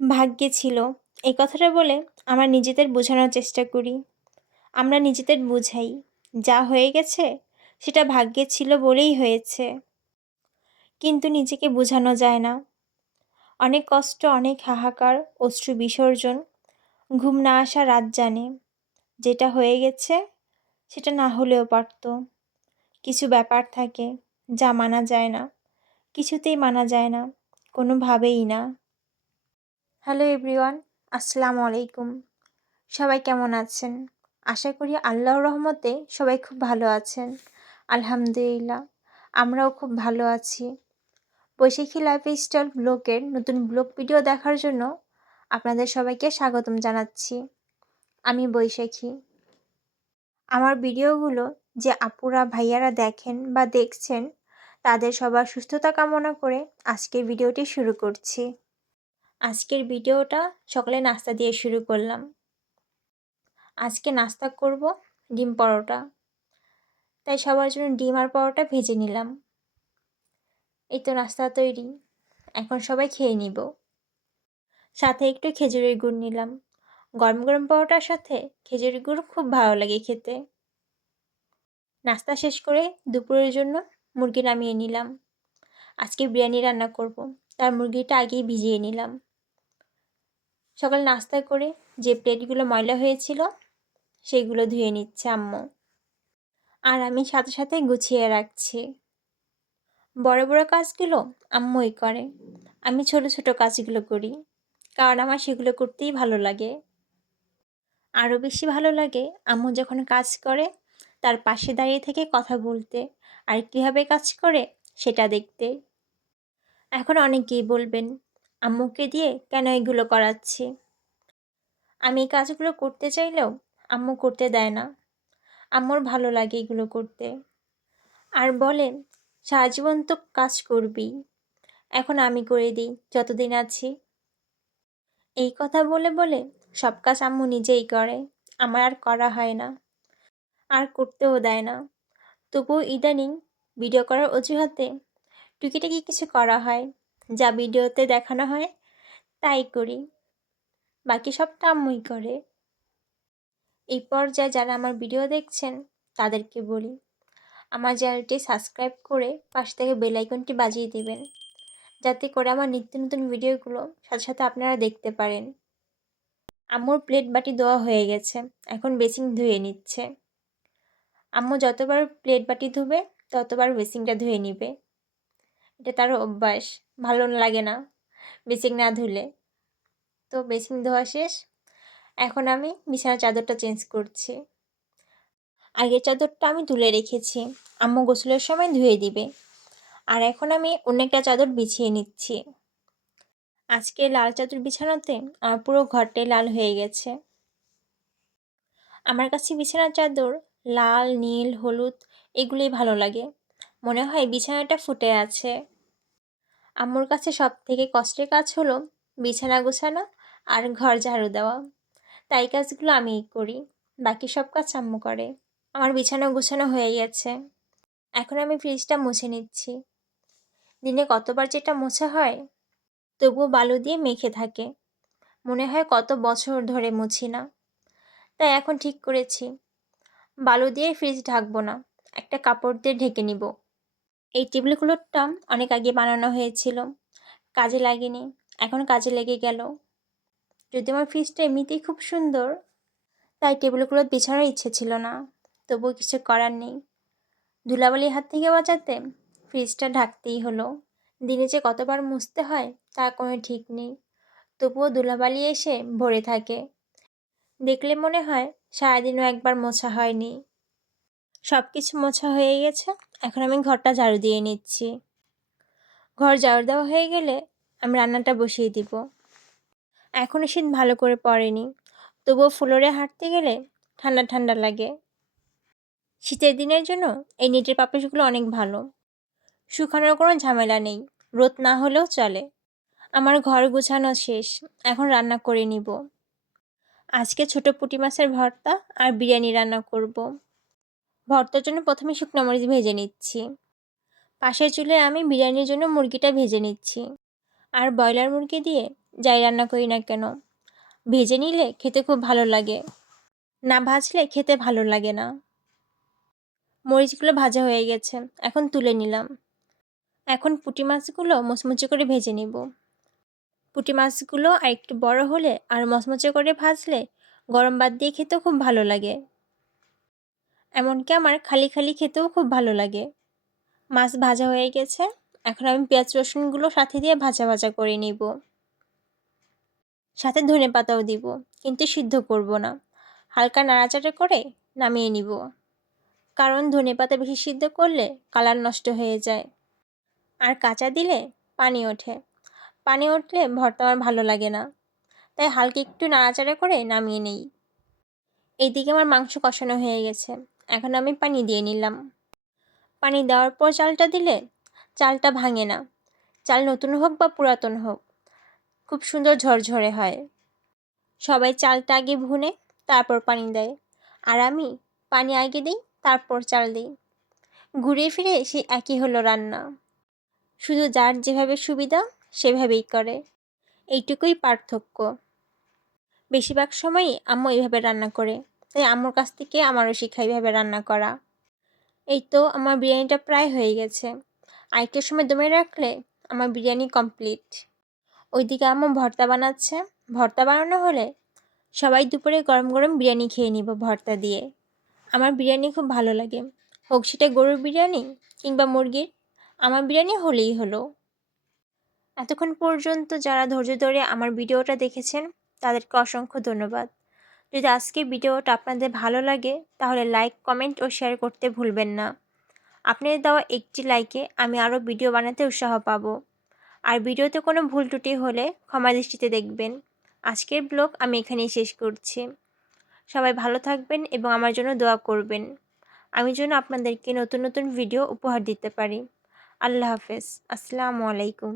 ভাগ্যে ছিল এই কথাটা বলে আমরা নিজেদের বোঝানোর চেষ্টা করি। আমরা নিজেদের বোঝাই যা হয়ে গেছে সেটা ভাগ্যে ছিল বলেই হয়েছে। কিন্তু নিজেকে বোঝানো যায় না। অনেক কষ্ট, অনেক হাহাকার, অশ্রু বিসর্জন, ঘুম না আসা রাত জানে যেটা হয়ে গেছে সেটা না হলেও পারত। কিছু ব্যাপার থাকে যা মানা যায় না, কিছুতেই মানা যায় না, কোনোভাবেই না। হ্যালো এভরিওয়ান, আসসালামু আলাইকুম। সবাই কেমন আছেন? আশা করি আল্লাহর রহমতে সবাই খুব ভালো আছেন। আলহামদুলিল্লাহ, আমরাও খুব ভালো আছি। বৈশাখী লাইফস্টাইল ব্লগের নতুন ব্লগ ভিডিও দেখার জন্য আপনাদের সবাইকে স্বাগতম জানাচ্ছি। আমি বৈশাখী। আমার ভিডিওগুলো যে আপুরা ভাইয়ারা দেখেন বা দেখছেন তাদের সবার সুস্থতা কামনা করে আজকের ভিডিওটি শুরু করছি। আজকের ভিডিওটা সকালে নাস্তা দিয়ে শুরু করলাম। আজকে নাস্তা করব ডিম পরোটা, তাই সবার জন্য ডিম আর পরোটা ভেজে নিলাম। এই তো নাস্তা তৈরি, এখন সবাই খেয়ে নিব। সাথে একটু খেজুরের গুড় নিলাম। গরম গরম পরোটার সাথে খেজুরের গুড় খুব ভালো লাগে খেতে। নাস্তা শেষ করে দুপুরের জন্য মুরগি নামিয়ে নিলাম। আজকে বিরিয়ানি রান্না করব, তার মুরগিটা আগেই ভিজিয়ে নিলাম। সকাল নাস্তা করে যে প্লেটগুলো ময়লা হয়েছিল সেগুলো ধুয়ে নিচ্ছে আম্মু, আর আমি সাথে সাথে গুছিয়ে রাখছি। বড় বড় কাজগুলো আম্মুই করে, আমি ছোট ছোট কাজগুলো করি, কারণ আমার সেগুলো করতেই ভালো লাগে। আরও বেশি ভালো লাগে আম্মু যখন কাজ করে তার পাশে দাঁড়িয়ে থেকে কথা বলতে, আর কীভাবে কাজ করে সেটা দেখতে। এখন অনেকেই বলবেন আম্মুকে দিয়ে কেন এগুলো করাচ্ছি। আমি এই কাজগুলো করতে চাইলেও আম্মু করতে দেয় না। আম্মুর ভালো লাগে এগুলো করতে, আর বলে সারা জীবন তো কাজ করবি, এখন আমি করে দিই যতদিন আছি। এই কথা বলে বলে সব কাজ আম্মু নিজেই করে, আমার আর করা হয় না, আর করতেও দেয় না। তবুও ইদানিং ভিডিও করার অজুহাতে টুকিটাকি কিছু করা হয়, যা ভিডিওতে দেখানো হয় তাই করি, বাকি সবটা আম্মুই করে। এই পর্যায়ে যারা আমার ভিডিও দেখছেন তাদেরকে বলি আমার চ্যানেলটি সাবস্ক্রাইব করে পাশ থেকে বেল আইকনটি বাজিয়ে দিবেন, যাতে করে আমার নিত্য নতুন ভিডিওগুলো সাথে সাথে আপনারা দেখতে পারেন। আম্মুর প্লেট বাটি ধোয়া হয়ে গেছে, এখন বেসিন ধুয়ে নিচ্ছে। আম্মু যতবার প্লেট বাটি ধুবে ততবার বেসিনটা ধুয়ে নিবে, এটা তার অভ্যাস। ভালো লাগে না বেসিন না ধুলে। তো বেসিন ধোয়া শেষ, এখন আমি বিছানার চাদরটা চেঞ্জ করছি। আগের চাদরটা আমি তুলে রেখেছি, আম্মু গোসলের সময় ধুয়ে দিবে, আর এখন আমি অন্য একটা চাদর বিছিয়ে নিচ্ছি। আজকে লাল চাদর বিছানাতে আমার পুরো ঘরটাই লাল হয়ে গেছে। আমার কাছে বিছানার চাদর লাল, নীল, হলুদ এগুলোই ভালো লাগে, মনে হয় বিছানাটা ফুটে আছে। আম্মুর কাছে সব থেকে কষ্টের কাজ হলো বিছানা গোছানো আর ঘর ঝাড়ু দেওয়া, তাই কাজগুলো আমিই করি, বাকি সব কাজ আম্মু করে। আমার বিছানা গোছানো হয়ে গেছে, এখন আমি ফ্রিজটা মুছে নিচ্ছি। দিনে কতবার যেটা মোছা হয়, তবুও বালু দিয়ে মেখে থাকে, মনে হয় কত বছর ধরে মুছি না। তাই এখন ঠিক করেছি বালু দিয়ে ফ্রিজ ঢাকবো না, একটা কাপড় দিয়ে ঢেকে নিব। এই টেবিল ক্লথটা অনেক আগে বানানো হয়েছিল, কাজে লাগেনি, এখন কাজে লেগে গেল। যদি আমার ফ্রিজটা এমনিতেই খুব সুন্দর, তাই টেবিল ক্লথ বিছানোর ইচ্ছে ছিল না, তবুও কিছু করার নেই। ধুলাবালির হাত থেকে বাঁচাতে ফ্রিজটা ঢাকতেই হলো। দিনে যে কতবার মুছতে হয় তার কোনো ঠিক নেই, তবুও ধুলাবালি এসে ভরে থাকে, দেখলে মনে হয় সারাদিনও একবার মোছা হয়নি। সব কিছু মোছা হয়ে গেছে, এখন আমি ঘরটা ঝাড়ু দিয়ে নিচ্ছি। ঘর ঝাড়ু দেওয়া হয়ে গেলে আমি রান্নাটা বসিয়ে দিব। এখনও শীত ভালো করে পড়েনি, তবুও ফ্লোরে হাঁটতে গেলে ঠান্ডা ঠান্ডা লাগে। শীতের দিনের জন্য এই নেটের পাপোশগুলো অনেক ভালো, শুকানোর কোনো ঝামেলা নেই, রোদ না হলেও চলে। আমার ঘর গোছানো শেষ, এখন রান্না করে নিব। আজকে ছোট পুঁটি মাছের ভর্তা আর বিরিয়ানি রান্না করব। ভর্তার জন্য প্রথমে শুকনো মরিচ ভেজে নিচ্ছি, পাশের চুলায় আমি বিরিয়ানির জন্য মুরগিটা ভেজে নিচ্ছি, আর ব্রয়লার মুরগি দিয়ে যাই রান্না করি না কেন। ভেজে নিলে খেতে খুব ভালো লাগে, না ভাজলে খেতে ভালো লাগে না। মরিচগুলো ভাজা হয়ে গেছে, এখন তুলে নিলাম। এখন পুঁটি মাছগুলো মুচমুচে করে ভেজে নিব। পুঁটি মাছগুলো আর একটু বড় হলে আর মচমচে করে ভাজলে গরম ভাত দিয়ে খেতেও খুব ভালো লাগে। এমনকি আমার খালি খালি খেতেও খুব ভালো লাগে। মাছ ভাজা হয়ে গেছে, এখন আমি পেঁয়াজ রসুনগুলো সাথে দিয়ে ভাজা ভাজা করে নিব। সাথে ধনেপাতাও দিব, কিন্তু সিদ্ধ করব না, হালকা নাড়াচাড়া করে নামিয়ে নিব। কারণ ধনেপাতা বেশি সিদ্ধ করলে কালার নষ্ট হয়ে যায়, আর কাঁচা দিলে পানি ওঠে। পানি উঠলে ভর্তা আমার ভালো লাগে না, তাই হালকা একটু নাড়াচাড়া করে নামিয়ে নেই। এইদিকে আমার মাংস কষানো হয়ে গেছে, এখন আমি পানি দিয়ে নিলাম। পানি দেওয়ার পর চালটা দিলে চালটা ভাঙে না। চাল নতুন হোক বা পুরাতন হোক, খুব সুন্দর ঝরঝরে হয়। সবাই চালটা আগে ভুনে তারপর পানি দেয়, আর আমি পানি আগে দিই তারপর চাল দিই। ঘুরে ফিরে সেই একই হলো রান্না, শুধু যার যেভাবে সুবিধা সেভাবেই করে, এইটুকুই পার্থক্য। বেশিরভাগ সময়ই আম্মু এইভাবে রান্না করে, তাই আম্মুর কাছ থেকে আমারও শেখা এইভাবে রান্না করা। এই তো আমার বিরিয়ানিটা প্রায় হয়ে গেছে, আরেকটার সময় দমে রাখলে আমার বিরিয়ানি কমপ্লিট। ওইদিকে আম্মু ভর্তা বানাচ্ছে। ভর্তা বানানো হলে সবাই দুপুরে গরম গরম বিরিয়ানি খেয়ে নিব ভর্তা দিয়ে। আমার বিরিয়ানি খুব ভালো লাগে, হোক সেটা গরুর বিরিয়ানি কিংবা মুরগির, আমার বিরিয়ানি হলেই হলো। এতক্ষণ পর্যন্ত যারা ধৈর্য ধরে আমার ভিডিওটা দেখেছেন তাদেরকে অসংখ্য ধন্যবাদ। যদি আজকের ভিডিওটা আপনাদের ভালো লাগে তাহলে লাইক, কমেন্ট ও শেয়ার করতে ভুলবেন না। আপনাদের দেওয়া একটি লাইকে আমি আরও ভিডিও বানাতে উৎসাহ পাবো। আর ভিডিওতে কোনো ভুল ত্রুটি হলে ক্ষমা দৃষ্টিতে দেখবেন। আজকের ব্লগ আমি এখানেই শেষ করছি। সবাই ভালো থাকবেন এবং আমার জন্য দোয়া করবেন, আমি যেন আপনাদেরকে নতুন নতুন ভিডিও উপহার দিতে পারি। আল্লাহ হাফেজ। আসসালামু আলাইকুম।